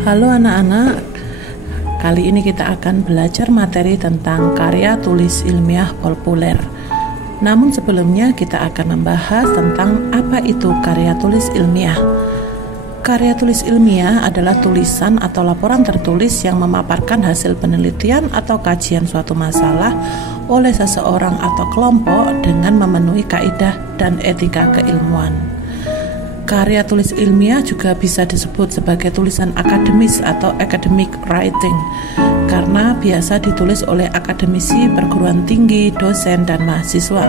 Halo anak-anak, kali ini kita akan belajar materi tentang karya tulis ilmiah populer. Namun sebelumnya kita akan membahas tentang apa itu karya tulis ilmiah. Karya tulis ilmiah adalah tulisan atau laporan tertulis yang memaparkan hasil penelitian atau kajian suatu masalah oleh seseorang atau kelompok dengan memenuhi kaidah dan etika keilmuan. Karya tulis ilmiah juga bisa disebut sebagai tulisan akademis atau academic writing karena biasa ditulis oleh akademisi perguruan tinggi, dosen, dan mahasiswa.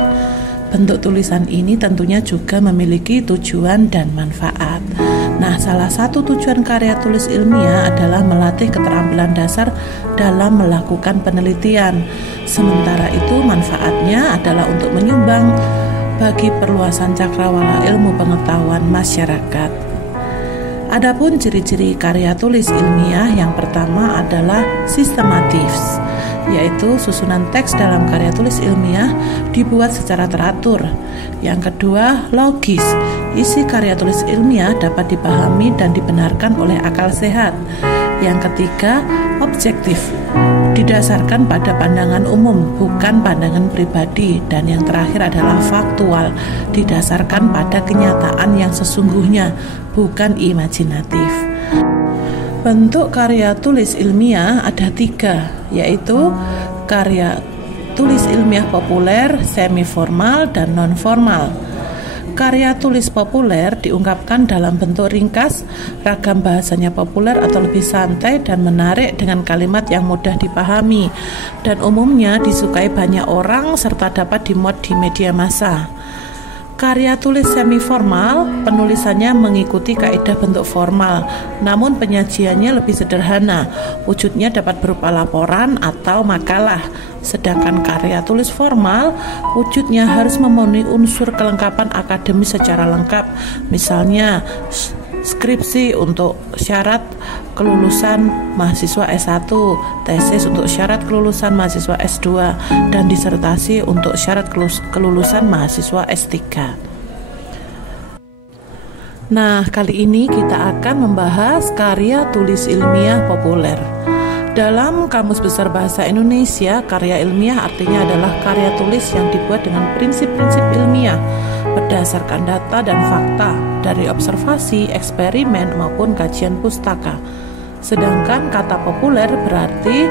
Bentuk tulisan ini tentunya juga memiliki tujuan dan manfaat. Nah, salah satu tujuan karya tulis ilmiah adalah melatih keterampilan dasar dalam melakukan penelitian. Sementara itu manfaatnya adalah untuk menyumbang bagi perluasan cakrawala ilmu pengetahuan masyarakat. Adapun ciri-ciri karya tulis ilmiah, yang pertama adalah sistematis, yaitu susunan teks dalam karya tulis ilmiah dibuat secara teratur. Yang kedua, logis. Isi karya tulis ilmiah dapat dipahami dan dibenarkan oleh akal sehat. Yang ketiga, objektif. Didasarkan pada pandangan umum, bukan pandangan pribadi. Dan yang terakhir adalah faktual, didasarkan pada kenyataan yang sesungguhnya, bukan imajinatif. Bentuk karya tulis ilmiah ada 3, yaitu karya tulis ilmiah populer, semi formal, dan non formal. Karya tulis populer diungkapkan dalam bentuk ringkas, ragam bahasanya populer atau lebih santai dan menarik dengan kalimat yang mudah dipahami dan umumnya disukai banyak orang serta dapat dimuat di media massa. Karya tulis semi formal, penulisannya mengikuti kaidah bentuk formal, namun penyajiannya lebih sederhana. Wujudnya dapat berupa laporan atau makalah. Sedangkan karya tulis formal, wujudnya harus memenuhi unsur kelengkapan akademis secara lengkap. Misalnya skripsi untuk syarat kelulusan mahasiswa S1, tesis untuk syarat kelulusan mahasiswa S2, dan disertasi untuk syarat kelulusan mahasiswa S3. Nah, kali ini kita akan membahas karya tulis ilmiah populer. Dalam Kamus Besar Bahasa Indonesia, karya ilmiah artinya adalah karya tulis yang dibuat dengan prinsip-prinsip ilmiah berdasarkan data dan fakta dari observasi, eksperimen, maupun kajian pustaka. Sedangkan kata populer berarti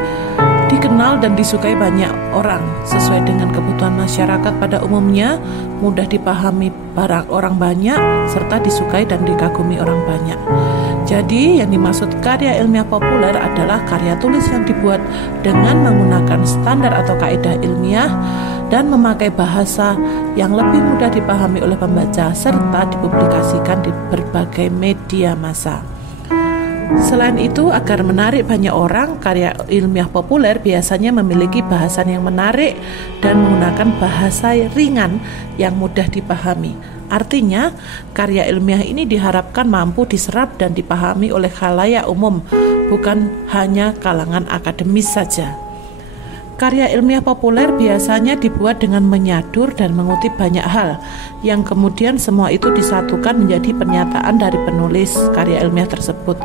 dikenal dan disukai banyak orang sesuai dengan kebutuhan masyarakat pada umumnya, mudah dipahami orang banyak, serta disukai dan dikagumi orang banyak. Jadi yang dimaksud karya ilmiah populer adalah karya tulis yang dibuat dengan menggunakan standar atau kaidah ilmiah dan memakai bahasa yang lebih mudah dipahami oleh pembaca serta dipublikasikan di berbagai media massa. Selain itu, agar menarik banyak orang, karya ilmiah populer biasanya memiliki bahasan yang menarik dan menggunakan bahasa ringan yang mudah dipahami. Artinya, karya ilmiah ini diharapkan mampu diserap dan dipahami oleh khalayak umum, bukan hanya kalangan akademis saja. Karya ilmiah populer biasanya dibuat dengan menyadur dan mengutip banyak hal, yang kemudian semua itu disatukan menjadi pernyataan dari penulis karya ilmiah tersebut.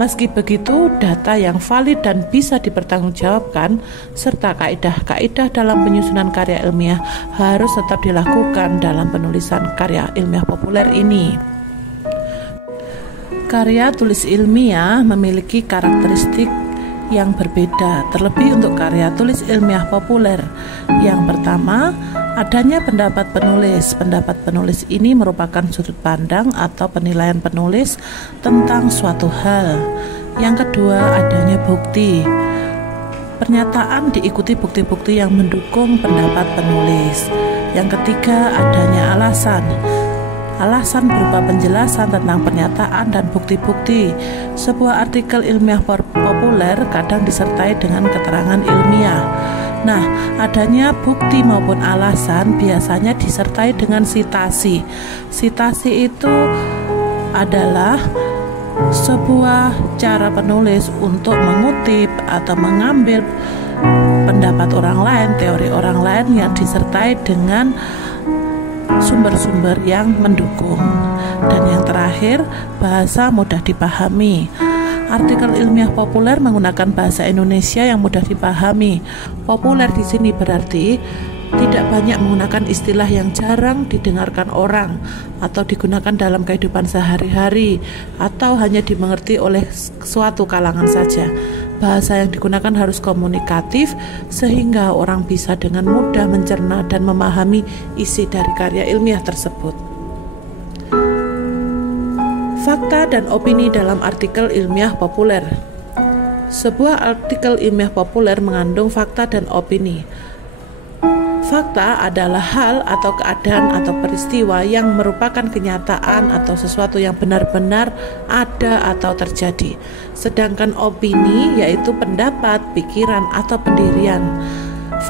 Meski begitu, data yang valid dan bisa dipertanggungjawabkan, serta kaidah-kaidah dalam penyusunan karya ilmiah harus tetap dilakukan dalam penulisan karya ilmiah populer ini. Karya tulis ilmiah memiliki karakteristik yang berbeda, terlebih untuk karya tulis ilmiah populer. Yang pertama, adanya pendapat penulis. Pendapat penulis ini merupakan sudut pandang atau penilaian penulis tentang suatu hal. Yang kedua, adanya bukti. Pernyataan diikuti bukti-bukti yang mendukung pendapat penulis. Yang ketiga, adanya alasan. Alasan berupa penjelasan tentang pernyataan dan bukti-bukti. Sebuah artikel ilmiah populer kadang disertai dengan keterangan ilmiah. Nah, adanya bukti maupun alasan biasanya disertai dengan sitasi. Sitasi itu adalah sebuah cara penulis untuk mengutip atau mengambil pendapat orang lain, teori orang lain yang disertai dengan sumber-sumber yang mendukung. Dan yang terakhir, bahasa mudah dipahami. Artikel ilmiah populer menggunakan bahasa Indonesia yang mudah dipahami. Populer di sini berarti tidak banyak menggunakan istilah yang jarang didengarkan orang atau digunakan dalam kehidupan sehari-hari atau hanya dimengerti oleh suatu kalangan saja. Bahasa yang digunakan harus komunikatif sehingga orang bisa dengan mudah mencerna dan memahami isi dari karya ilmiah tersebut. Fakta dan opini dalam artikel ilmiah populer. Sebuah artikel ilmiah populer mengandung fakta dan opini. Fakta adalah hal atau keadaan atau peristiwa yang merupakan kenyataan atau sesuatu yang benar-benar ada atau terjadi. Sedangkan opini yaitu pendapat, pikiran, atau pendirian.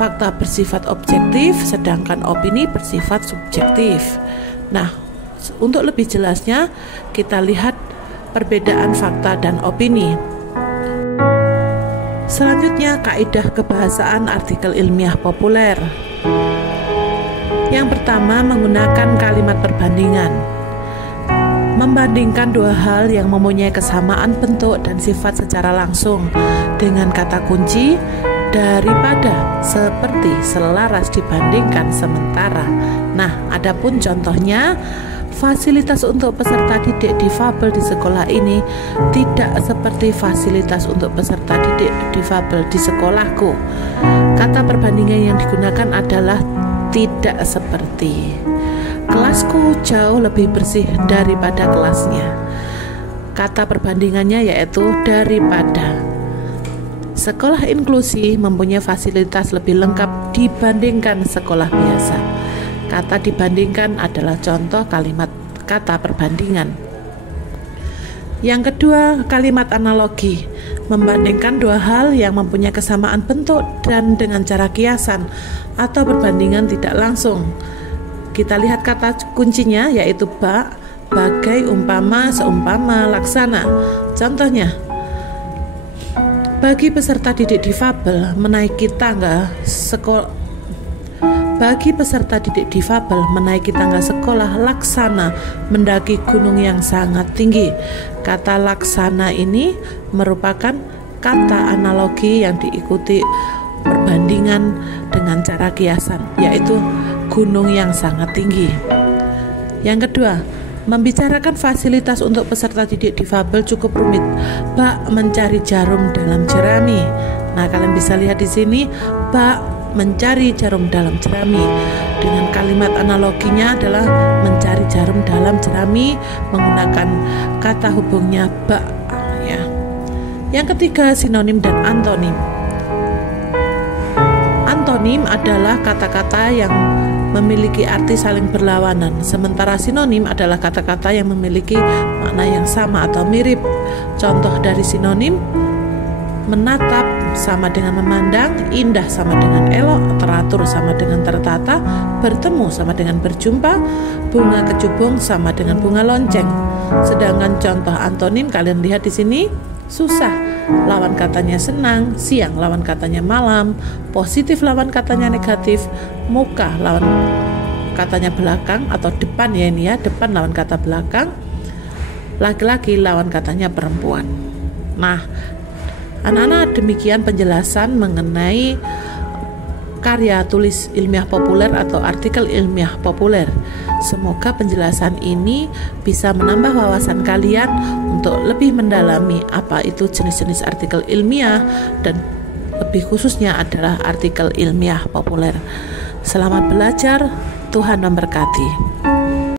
Fakta bersifat objektif, sedangkan opini bersifat subjektif. Nah, untuk lebih jelasnya, kita lihat perbedaan fakta dan opini. Selanjutnya, kaidah kebahasaan artikel ilmiah populer. Yang pertama, menggunakan kalimat perbandingan. Membandingkan dua hal yang mempunyai kesamaan bentuk dan sifat secara langsung dengan kata kunci daripada, seperti, selaras, dibandingkan, sementara. Nah, adapun contohnya, fasilitas untuk peserta didik difabel di sekolah ini tidak seperti fasilitas untuk peserta didik difabel di sekolahku. Kata perbandingan yang digunakan adalah tidak seperti. Kelasku jauh lebih bersih daripada kelasnya. Kata perbandingannya yaitu daripada. Sekolah inklusi mempunyai fasilitas lebih lengkap dibandingkan sekolah biasa. Kata dibandingkan adalah contoh kalimat kata perbandingan. Yang kedua, kalimat analogi. Membandingkan dua hal yang mempunyai kesamaan bentuk dan dengan cara kiasan atau perbandingan tidak langsung. Kita lihat kata kuncinya yaitu bak, bagai, umpama, seumpama, laksana. Contohnya, bagi peserta didik difabel menaiki tangga sekolah. Bagi peserta didik difabel menaiki tangga sekolah laksana mendaki gunung yang sangat tinggi. Kata laksana ini merupakan kata analogi yang diikuti perbandingan dengan cara kiasan, yaitu gunung yang sangat tinggi. Yang kedua, membicarakan fasilitas untuk peserta didik difabel cukup rumit. Bak mencari jarum dalam jerami. Nah, kalian bisa lihat di sini, bak mencari jarum dalam jerami. Dengan kalimat analoginya adalah mencari jarum dalam jerami menggunakan kata hubungnya bak, ya. Yang ketiga, sinonim dan antonim. Antonim adalah kata-kata yang memiliki arti saling berlawanan, sementara sinonim adalah kata-kata yang memiliki makna yang sama atau mirip. Contoh dari sinonim: menatap sama dengan memandang, indah sama dengan elok, teratur sama dengan tertata, bertemu sama dengan berjumpa, bunga kecubung sama dengan bunga lonceng. Sedangkan contoh antonim kalian lihat di sini: susah, lawan katanya senang; siang, lawan katanya malam; positif, lawan katanya negatif; muka, lawan katanya belakang atau depan, ya ini ya, depan lawan kata belakang; laki-laki, lawan katanya perempuan. Nah, anak-anak, demikian penjelasan mengenai karya tulis ilmiah populer atau artikel ilmiah populer. Semoga penjelasan ini bisa menambah wawasan kalian untuk lebih mendalami apa itu jenis-jenis artikel ilmiah dan lebih khususnya adalah artikel ilmiah populer. Selamat belajar, Tuhan memberkati.